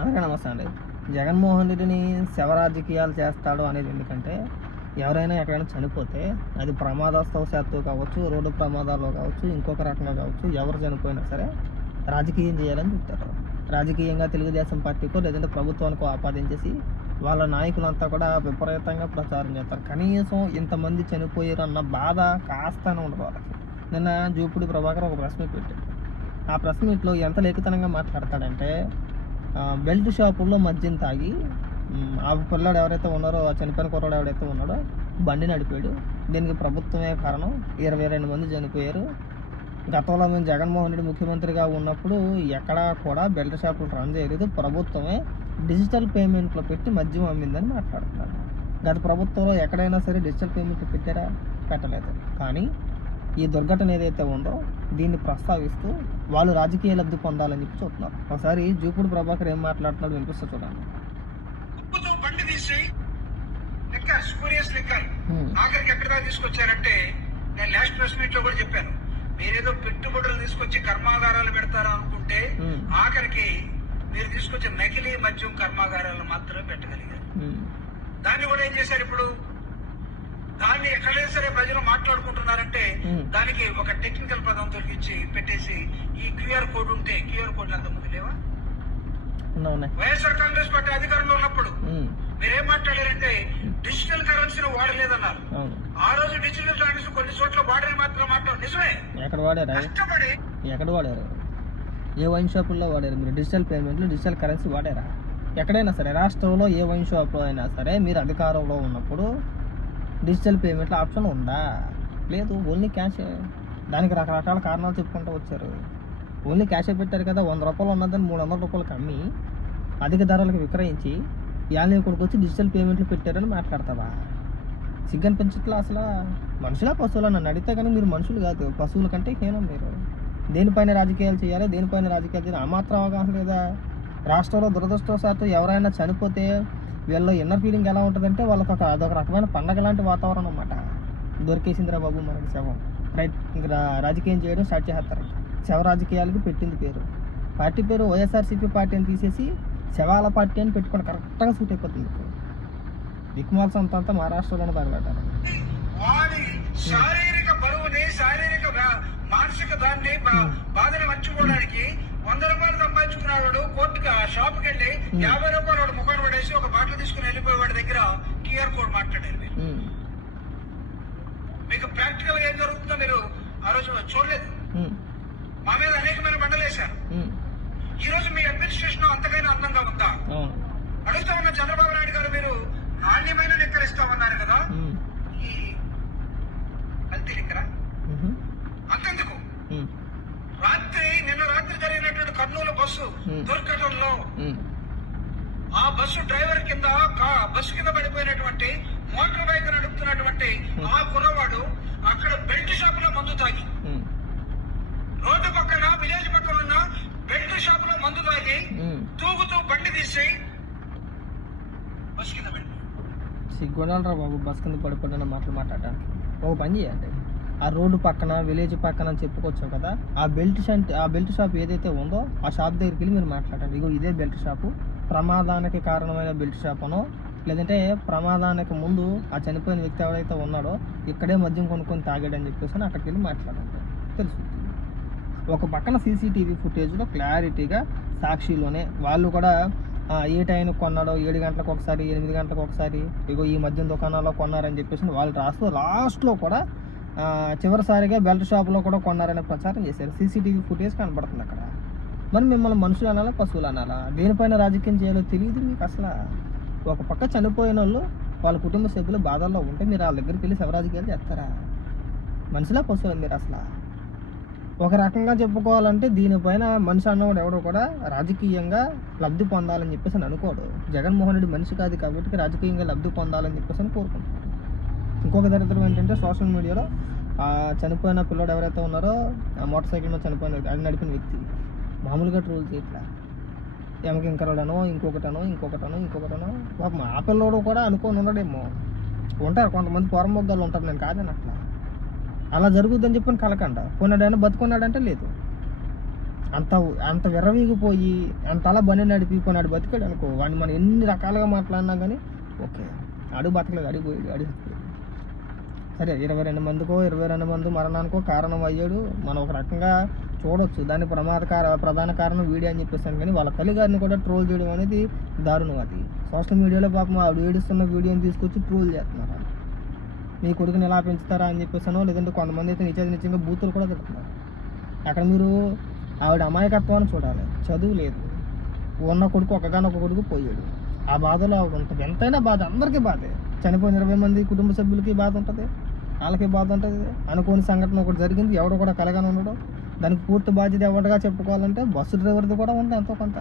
అందరికీ నమస్తే అండి. జగన్మోహన్ రెడ్డిని శవ రాజకీయాలు చేస్తాడు అనేది ఎందుకంటే ఎవరైనా ఎక్కడైనా చనిపోతే అది ప్రమాదవశాత్తు కావచ్చు రోడ్డు ప్రమాదాల్లో కావచ్చు ఇంకొక రకంగా కావచ్చు ఎవరు చనిపోయినా సరే రాజకీయం చేయాలని చెప్తారు. రాజకీయంగా తెలుగుదేశం పార్టీకో లేదంటే ప్రభుత్వానికో ఆపాదించేసి వాళ్ళ నాయకులంతా కూడా విపరీతంగా ప్రచారం చేస్తారు. కనీసం ఇంతమంది చనిపోయారు అన్న బాధ కాస్తనే ఉండదు వాళ్ళకి. నిన్న జూపుడి ప్రభాకర్ ఒక ప్రెస్ మీట్ పెట్టాడు. ఆ ప్రెస్ మీట్లో ఎంత లేఖితనంగా మాట్లాడతాడంటే బెల్ట్ షాపుల్లో మద్యం తాగి ఆ పిల్లాడు ఎవరైతే ఉన్నారో చనిపోయిన కుర్రాడు ఎవరైతే ఉన్నాడో బండి నడిపాడు. దీనికి ప్రభుత్వమే కారణం. ఇరవై రెండు మంది చనిపోయారు. గతంలో మేము జగన్మోహన్ రెడ్డి ముఖ్యమంత్రిగా ఉన్నప్పుడు ఎక్కడా కూడా బెల్ట్ షాపులు రన్ చేయలేదు. ప్రభుత్వమే డిజిటల్ పేమెంట్లో పెట్టి మద్యం అమ్మిందని మాట్లాడుతున్నారు. గత ప్రభుత్వంలో ఎక్కడైనా సరే డిజిటల్ పేమెంట్ పెట్టారా? పెట్టలేదు. కానీ ఈ దుర్ఘటన ఏదైతే ఉందో దీన్ని ప్రస్తావిస్తూ వాళ్ళు రాజకీయ లబ్ధి పొందాలని చెప్పి చూస్తున్నారు. ఒకసారి జూపుడు ప్రభాకర్ ఏం మాట్లాడుతున్నాడు వినిపిస్తా చూడండి. ఆఖరికి ఎక్కడ దాకా తీసుకొచ్చారంటే నేను లాస్ట్ ప్రెస్ మీట్లో కూడా చెప్పాను. మీరేదో పెట్టుబడులు తీసుకొచ్చి కర్మాగారాలు పెడతారా అనుకుంటే. ఆఖరికి మీరు తీసుకొచ్చే నకిలీ మద్యం కర్మాగారాలు మాత్రమే పెట్టగలిగారు. దాన్ని కూడా ఏం చేశారు ఇప్పుడు? దాన్ని ఎక్కడైనా సరే ప్రజలు మాట్లాడుకుంటున్నారంటే. దానికి ఒక టెక్నికల్ పదం తొలగించి పెట్టేసి ఈ క్యూఆర్ కోడ్ ఉంటే క్యూఆర్ కోడ్ అంత ముందు లేవా? వైఎస్ఆర్ కాంగ్రెస్ పార్టీ అధికారంలో ఉన్నప్పుడు మీరేం మాట్లాడారంటే డిజిటల్ కరెన్సీని వాడలేదన్నారు. ఆ రోజు డిజిటల్ కరెన్సీ కొన్ని చోట్ల వాడని మాత్రం మాట్లాడు. నిజమే? ఎక్కడ వాడారా? కష్టపడి. ఎక్కడ వాడారు? ఏ వైన్ షాపుల్లో వాడారు మీరు? డిజిటల్ పేమెంట్లు డిజిటల్ కరెన్సీ వాడారా? ఎక్కడైనా సరే రాష్ట్రంలో ఏ వైన్ షాప్లో అయినా సరే మీరు అధికారంలో ఉన్నప్పుడు డిజిటల్ పేమెంట్ల ఆప్షన్ ఉందా? లేదు ఓన్లీ క్యాషే. దానికి రకరకాల కారణాలు చెప్పుకుంటూ వచ్చారు. ఓన్లీ క్యాషే పెట్టారు కదా వంద రూపాయలు ఉన్నదని మూడు వందల రూపాయలకు అమ్మి అధిక ధరలకు విక్రయించి ఇవాళ ఇక్కడికి వచ్చి డిజిటల్ పేమెంట్లు పెట్టారని మాట్లాడతావా? సిగ్గన్ పెంచట్లా అసలు? మనుషులా పశువులా? నన్ను అడిగితే కానీ మీరు మనుషులు కాదు. పశువుల కంటే హీనం మీరు. దేనిపైన రాజకీయాలు చేయాలి దేనిపైన రాజకీయాలు చేయాలి? ఆ మాత్రం అవగాహన లేదా? రాష్ట్రంలో దురదృష్టవశాత్తు ఎవరైనా చనిపోతే వీళ్ళ ఇన్నర్ ఫీలింగ్ ఎలా ఉంటుందంటే వాళ్ళకి ఒక అదొక రకమైన పండగ లాంటి వాతావరణం అన్నమాట. దొరికేసిందిరా బాబు మనకి శవం. రైట్ ఇంక రాజకీయం చేయడం స్టార్ట్ చేస్తారు శవ రాజకీయాలకి పెట్టింది పేరు. పార్టీ పేరు వైఎస్ఆర్సీపీ పార్టీ అని తీసేసి శవాల పార్టీ అని పెట్టుకొని కరెక్ట్గా సూట్ అయిపోతుంది దిక్కుమాల సంత అంతా మహారాష్ట్రలోనే తగలటారు వాడి శారీరక బరువుని శారీరక వా- మానసిక దాన్ని బాధని మర్చిపోవడానికి వంద రూపాయలు సంపాదించుకున్నాడు కోర్టుకి ఆ షాప్కి వెళ్ళి. యాభై రూపాయలు వాడు ముఖాన్ని పడేసి ఒక బాటిల్ తీసుకుని వెళ్ళిపోయి వాడి దగ్గర క్యూఆర్ కోడ్ మాట్లాడారు మీరు. మీకు ప్రాక్టికల్గా ఏం జరుగుతుందో మీరు ఆ రోజు చూడలేదు. మా మీద అనేకమైన బండలు వేశారు. ఉమ్, ఈ రోజు మీ అడ్మినిస్ట్రేషన్ అంతకైనా అందంగా ఉందా? అడుగుతా ఉన్న చంద్రబాబు నాయుడు గారు మీరు నాణ్యమైన లెక్కలు ఇస్తామన్నారు కదా? ఉమ్, ఈ కల్తీ లెక్కరా? అంతెందుకు? రాత్రి నిన్న రాత్రి జరిగినటువంటి కర్నూలు బస్సు. దుర్ఘటనలో ఆ బస్సు డ్రైవర్ కింద బస్సు కింద పడిపోయినటువంటి మోటార్ బైక్ నడుపుతున్నటువంటి. ఆ కుర్రవాడు అక్కడ బెల్ట్ షాప్లో మందు తాగి రోడ్డు పక్కన విలేజ్ పక్కన ఉన్న బెల్ట్ షాప్లో మందు తాగి. తూగుతూ బండి తీసి బస్సు కింద పడిపోయాడు సిగ్గుండాలరా బాబు బస్ కింద పడిపోయిన మాటలు మాట్లాడడానికి ఒక పని చేయండి ఆ రోడ్డు పక్కన విలేజ్ పక్కన చెప్పుకొచ్చాం కదా ఆ బెల్ట్ షాప్ ఆ బెల్ట్ షాప్ ఏదైతే ఉందో ఆ షాప్ దగ్గరికి వెళ్ళి మీరు మాట్లాడండి. ఇగో ఇదే బెల్ట్ షాపు. ప్రమాదానికి కారణమైన బెల్ట్ షాప్ అనో లేదంటే ప్రమాదానికి ముందు ఆ చనిపోయిన వ్యక్తి ఎవరైతే ఉన్నాడో ఇక్కడే మద్యం కొనుక్కొని తాగాడని చెప్పేసి అక్కడికి వెళ్ళి మాట్లాడండి. తెలుసు ఒక పక్కన సీసీటీవీ ఫుటేజ్లో క్లారిటీగా సాక్షిలోనే వాళ్ళు కూడా ఏ టైం కొన్నాడో ఏడు గంటలకు ఒకసారి ఎనిమిది గంటలకు ఒకసారి ఇగో ఈ మద్యం దుకాణాల్లో కొన్నారని చెప్పేసి వాళ్ళు రాస్తూ లాస్ట్లో కూడా చివరిసారిగా బెల్ట్ షాప్లో కూడా కొన్నారనే ప్రచారం చేశారు. సీసీటీవీ ఫుటేజ్ కనబడుతుంది అక్కడ. మరి మిమ్మల్ని మనుషులు అనాలా పశువులు అనాలా? దేనిపైన రాజకీయం చేయాలో తెలియదు మీకు అసలు. ఒక పక్క చనిపోయిన వాళ్ళు వాళ్ళ కుటుంబ సభ్యులు బాధల్లో ఉంటే మీరు వాళ్ళ దగ్గరికి వెళ్ళి శవరాజకీయాలు చేస్తారా? మనుషులా పశువులు మీరు అసలు? ఒక రకంగా చెప్పుకోవాలంటే దీనిపైన మనిషి అన్నవాడు ఎవడో కూడా రాజకీయంగా లబ్ధి పొందాలని చెప్పేసి అని అనుకోడు. జగన్మోహన్ రెడ్డి మనిషి కాదు కాబట్టి రాజకీయంగా లబ్ధి పొందాలని చెప్పేసి అని కోరుకుంటున్నాడు. ఇంకొక దరిద్రం ఏంటంటే సోషల్ మీడియాలో ఆ చనిపోయిన పిల్లోడు ఎవరైతే ఉన్నారో ఆ మోటార్ సైకిల్ మీద చనిపోయిన వ్యక్తి, అది నడిపిన వ్యక్తి. మామూలుగా ట్రోల్ చేయట్లా. ఎమకి ఇంకరడనో ఇంకొకటనో ఇంకొకటనో ఇంకొకటనో పాపం ఆ పిల్లోడు కూడా అనుకోని ఉండడేమో. ఉంటారు కొంతమంది పొరమొగ్గాలు ఉంటారు నేను కాదని అట్లా. అలా జరుగుద్దని చెప్పని కలకండ పోయినాడైనా బతుకున్నాడంటే లేదు. అంత అంత విర్రవీగిపోయి అంత అలా బండి నడిపిపోయినాడు బతికాడు అనుకో వాడిని మనం ఎన్ని రకాలుగా మాట్లాడినా కానీ ఓకే. అడుగు బతకలేదు అడిగిపోయాడు అడిగి సరే ఇరవై రెండు మందికో ఇరవై రెండు మంది మరణానికో కారణం అయ్యాడు. మనం ఒక రకంగా చూడొచ్చు. దాని ప్రమాదకార ప్రధాన కారణం వీడియో అని చెప్పేసాను కానీ వాళ్ళ తల్లి గారిని కూడా ట్రోల్ చేయడం అనేది దారుణం అది. సోషల్ మీడియాలో పాపం ఆవిడ ఏడుస్తున్న వీడియోని తీసుకొచ్చి ట్రోల్ చేస్తున్నారు. మీ కొడుకుని ఎలా పెంచుతారా అని చెప్పేసాను లేదంటే కొంతమంది అయితే నిత్య నిత్యంగా బూతులు కూడా తిడుతున్నారు. అక్కడ మీరు ఆవిడ అమాయకత్వాన్ని చూడాలి. చదువు లేదు. ఉన్న కొడుకు ఒకగానొక కొడుకు పోయాడు. ఆ బాధలో ఆవిడ ఉంటుంది ఎంతైనా బాధ అందరికీ బాధే. చనిపోయిన ఇరవై మంది కుటుంబ సభ్యులకి బాధ ఉంటుంది. వాళ్ళకి బాధ ఉంటుంది. అనుకోని సంఘటన ఒకటి జరిగింది. ఎవడు కూడా కలగానే ఉండడం. దానికి పూర్తి బాధ్యత ఎవరిగా చెప్పుకోవాలంటే బస్సు డ్రైవర్ది కూడా ఉంది ఎంతో కొంత.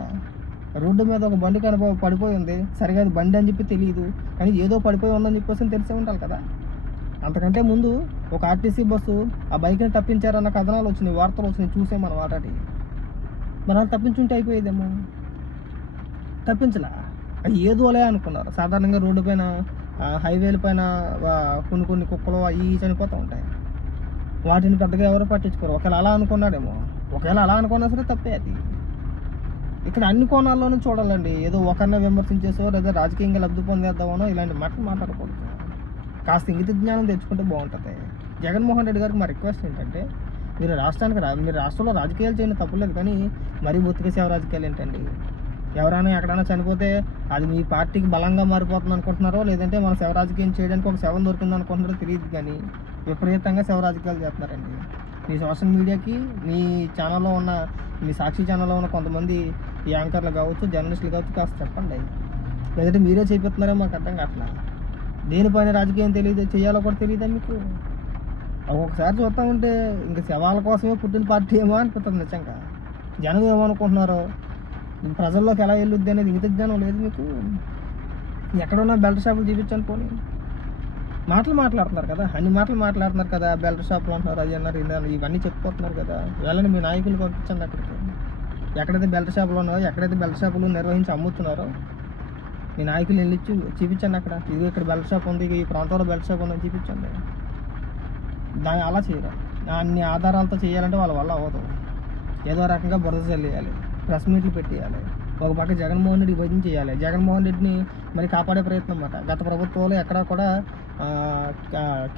రోడ్డు మీద ఒక బండి కనుక పడిపోయి ఉంది. సరిగా అది బండి అని చెప్పి తెలియదు కానీ ఏదో పడిపోయి ఉందని చెప్పేసి తెలిసే ఉండాలి కదా. అంతకంటే ముందు ఒక ఆర్టీసీ బస్సు ఆ బైక్ని తప్పించారన్న కథనాలు వచ్చినాయి వార్తలు వచ్చినాయి చూసే మనం వాటి మరి అలా తప్పించుంటే అయిపోయేదేమో? తప్పించలా? అది ఏదోలే అనుకున్నారు. సాధారణంగా రోడ్డు పైన ఆ, హైవేల పైన కొన్ని కొన్ని కుక్కలు అవి చనిపోతూ ఉంటాయి. వాటిని పెద్దగా ఎవరు పట్టించుకోరు. ఒకవేళ అలా అనుకున్నాడేమో. ఒకవేళ అలా అనుకున్నా సరే తప్పే అది. ఇక్కడ అన్ని కోణాల్లోనూ చూడాలండి. ఏదో ఒకరిని విమర్శించేసో లేదా రాజకీయంగా లబ్ధి పొందేద్దామనో ఇలాంటి మాటలు మాట్లాడకూడదు. కాస్త ఇంగిత జ్ఞానం తెచ్చుకుంటే బాగుంటుంది. జగన్మోహన్ రెడ్డి గారికి మా రిక్వెస్ట్ ఏంటంటే మీరు రాష్ట్రానికి రా మీరు రాష్ట్రంలో రాజకీయాలు చేయడం తప్పలేదు కానీ మరీ బొత్తిక సేవ రాజకీయాలు ఏంటండి? ఎవరైనా ఎక్కడైనా చనిపోతే అది మీ పార్టీకి బలంగా మారిపోతుంది అనుకుంటున్నారో లేదంటే మన శవ రాజకీయం చేయడానికి ఒక శవం దొరికింది అనుకుంటున్నారో తెలియదు కానీ విపరీతంగా శవ రాజకీయాలు చేస్తున్నారండి. మీ సోషల్ మీడియాకి మీ ఛానల్లో ఉన్న మీ సాక్షి ఛానల్లో ఉన్న కొంతమంది యాంకర్లు కావచ్చు జర్నలిస్టులు కావచ్చు కాస్త చెప్పండి. లేదంటే మీరే చేపిస్తున్నారో మాకు అర్థం కావట్లా? దేనిపైన రాజకీయం తెలియదు చేయాలో కూడా తెలియదా మీకు? ఒక్కొక్కసారి చూస్తా ఉంటే ఇంక శవాల కోసమే పుట్టిన పార్టీ ఏమో అనిపిస్తుంది నిజంగా. జనం ఏమనుకుంటున్నారో ప్రజల్లోకి ఎలా వెళ్ళొద్ది అనేది ఇంగిత జ్ఞానం లేదు మీకు. ఎక్కడున్నా బెల్ట్ షాపులు చూపించండి పోనీ. మాటలు మాట్లాడుతున్నారు కదా అన్ని మాటలు మాట్లాడుతున్నారు కదా బెల్ట్ షాపులు అంటున్నారు అది అన్నారు ఇది అన్నారు ఇవన్నీ చెప్పుకుంటున్నారు కదా. వెళ్ళని మీ నాయకులు పంపించండి అక్కడికి. ఎక్కడైతే బెల్ట్ షాపులు ఉన్నాయో ఎక్కడైతే బెల్ట్ షాపులు నిర్వహించి అమ్ముతున్నారో మీ నాయకులు వెళ్ళి చూపించండి అక్కడ. ఇది ఇక్కడ బెల్ట్ షాప్ ఉంది ఈ ప్రాంతంలో బెల్ట్ షాప్ ఉందని చూపించండి దాన్ని అలా చేయరు? అన్ని ఆధారాలతో చేయాలంటే వాళ్ళ వల్ల అవ్వదు. ఏదో రకంగా బురద చల్లేయాలి ప్రెస్ మీట్లు పెట్టేయాలి. ఒక పక్క జగన్మోహన్ రెడ్డి భజన చేయాలి. జగన్మోహన్ రెడ్డిని మరి కాపాడే ప్రయత్నం అన్నమాట గత ప్రభుత్వంలో ఎక్కడా కూడా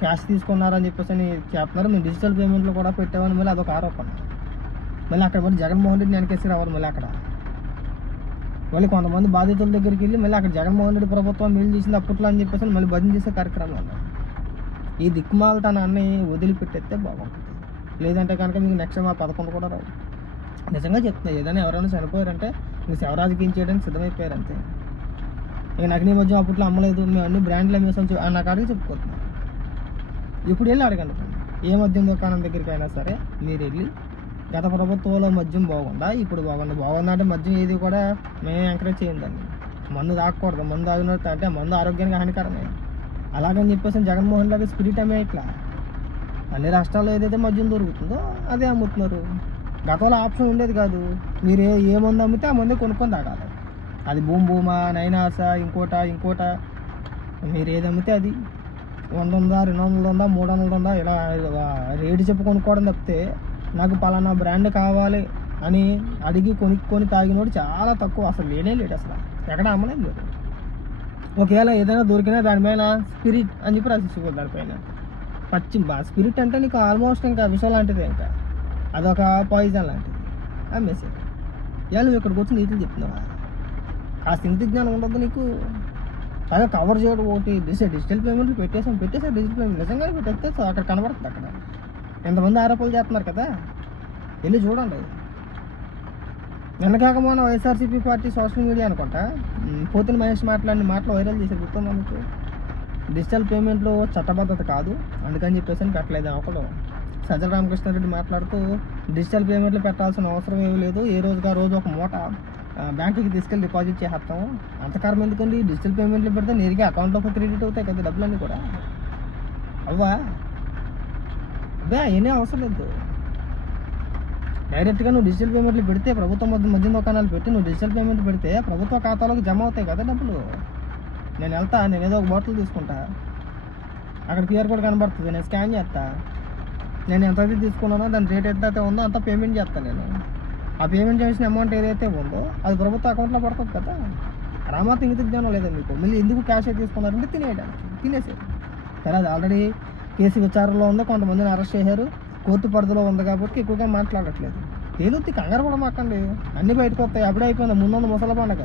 క్యాష్ తీసుకున్నారని చెప్పేసి అని చెప్తున్నారు. మేము డిజిటల్ పేమెంట్లు కూడా పెట్టామని మళ్ళీ అదొక ఆరోపణ. మళ్ళీ అక్కడ మరి జగన్మోహన్ రెడ్డిని వెనకేసి రావాలి మళ్ళీ అక్కడ. మళ్ళీ కొంతమంది బాధితుల దగ్గరికి వెళ్ళి మళ్ళీ అక్కడ జగన్మోహన్ రెడ్డి ప్రభుత్వం మేలు చేసింది అప్పట్లో అని చెప్పేసి మళ్ళీ భజన చేసే కార్యక్రమం అన్నారు ఈ దిక్కుమాలతనాన్ని వదిలిపెట్టేస్తే బాగుంటుంది. లేదంటే కనుక మీకు నెక్స్ట్ మా పదకొండు కూడా రావు. నిజంగా చెప్తున్నా ఏదైనా ఎవరైనా చనిపోయారంటే ఇంక శవరాజకీయం చేయడానికి సిద్ధమైపోయారు అంతే. ఇక నాకు నీ మధ్య అప్పట్లో అమ్మలేదు మేము అన్ని బ్రాండ్లు అమ్మేసాం చెప్- అని నాకు అడిగి ఇప్పుడు వెళ్ళి అడగండి. ఏ మద్యం దుకాణం దగ్గరికి అయినా సరే మీరు వెళ్ళి గత ప్రభుత్వంలో మద్యం బాగుందా ఇప్పుడు బాగుందా? బాగుందా అంటే మద్యం ఏది కూడా మేము ఎంకరేజ్ చేయండి మందు తాగకూడదు మందు తాగినట్టు అంటే మందు ఆరోగ్యానికి హానికరమే. అలాగని చెప్పేసి జగన్మోహన్ లాగా స్పిరిట్ అమ్మే ఇట్లా. అన్ని రాష్ట్రాల్లో ఏదైతే మద్యం దొరుకుతుందో అదే అమ్ముతున్నారు. గతంలో ఆప్షన్ ఉండేది కాదు. మీరు ఏ మందు అమ్మితే ఆ మందు కొనుక్కొని తాగాలి. అది భూమి భూమా నైనాస ఇంకోట ఇంకోట. మీరు ఏది అమ్మితే అది. వంద ఉందా రెండు వందలు ఉందా మూడు వందలు ఉందా ఇలా రేటు చెప్పు కొనుక్కోవడం తప్పితే నాకు పలానా బ్రాండ్ కావాలి అని అడిగి కొనుక్కొని తాగినోడు చాలా తక్కువ. అసలు లేనే లేడు అసలు. ఎక్కడ అమ్మలేదు లేదు ఒకవేళ ఏదైనా దొరికినా దానిపైన స్పిరిట్ అని చెప్పి రాసిచ్చుకో దానిపైన పచ్చి బా స్పిరిట్ అంటే నీకు ఆల్మోస్ట్ ఇంకా విషయం లాంటిదే ఇంకా. అదొక పాయిజన్ లాంటిది. అమ్మేసే ఇవాళ నువ్వు ఇక్కడికి వచ్చి నీతులు చెప్తున్నావా? కాస్త ఇంటి జ్ఞానం ఉండదు నీకు. అదే కవర్ చేయడం ఒకటి డిజిటల్ డిజిటల్ పేమెంట్లు పెట్టేసాం పెట్టేసా డిజిటల్ పేమెంట్ నిజంగానే పెట్టేస్తే అక్కడ కనబడుతుంది అక్కడ. ఎంతమంది ఆరోపణలు చేస్తున్నారు కదా? వెళ్ళి చూడండి. వెనకాక మన వైఎస్ఆర్సీపీ పార్టీ సోషల్ మీడియా అనుకుంటా. పోతిన మహేష్ మాట్లాడిన మాటలు వైరల్ చేసే గుర్తుందా మీకు డిజిటల్ పేమెంట్లు చట్టబద్ధత కాదు. అందుకని చెప్పేసి అని పెట్టలేదు ఒకడు సజ్జల రామకృష్ణారెడ్డి మాట్లాడుతూ డిజిటల్ పేమెంట్లు పెట్టాల్సిన అవసరం ఏమీ లేదు. ఏ రోజుగా రోజు ఒక మూట బ్యాంకుకి తీసుకెళ్ళి డిపాజిట్ చేసేస్తాం. అంతకారం ఎందుకండి? డిజిటల్ పేమెంట్లు పెడితే నేరుగా అకౌంట్లోకి క్రెడిట్ అవుతాయి కదా డబ్బులన్నీ కూడా. అవ్వా? అబ్బా అవన్నీ అవసరం లేదు. డైరెక్ట్గా నువ్వు డిజిటల్ పేమెంట్లు పెడితే ప్రభుత్వం మధ్య మధ్య దుకాణాలు పెట్టి నువ్వు డిజిటల్ పేమెంట్ పెడితే ప్రభుత్వ ఖాతాలోకి జమ అవుతాయి కదా డబ్బులు. నేను వెళ్తా నేను ఏదో ఒక బాటిల్ తీసుకుంటా. అక్కడ క్యూఆర్ కోడ్ కనబడుతుంది నేను స్కాన్ చేస్తా. నేను ఎంత అయితే తీసుకున్నానో దాని రేట్ ఎంత అయితే ఉందో అంత పేమెంట్ చేస్తాను నేను. ఆ పేమెంట్ చేసిన అమౌంట్ ఏదైతే ఉందో అది ప్రభుత్వ అకౌంట్లో పడుతుంది కదా. రామాత ఇంగిత జ్ఞానం లేదా మీకు మళ్ళీ ఎందుకు క్యాష్ అయితే తీసుకున్నారంటే తినేయడానికి తినేసారు సరే అది ఆల్రెడీ కేసు విచారణలో ఉందో కొంతమందిని అరెస్ట్ చేశారు. కోర్టు పరిధిలో ఉంది కాబట్టి ఎక్కువగా మాట్లాడట్లేదు. ఏదో కంగారు కూడా మాకండి అన్ని బయటకు వస్తాయి. అప్పుడే అయిపోయింది. ముందు ముసల పండగ.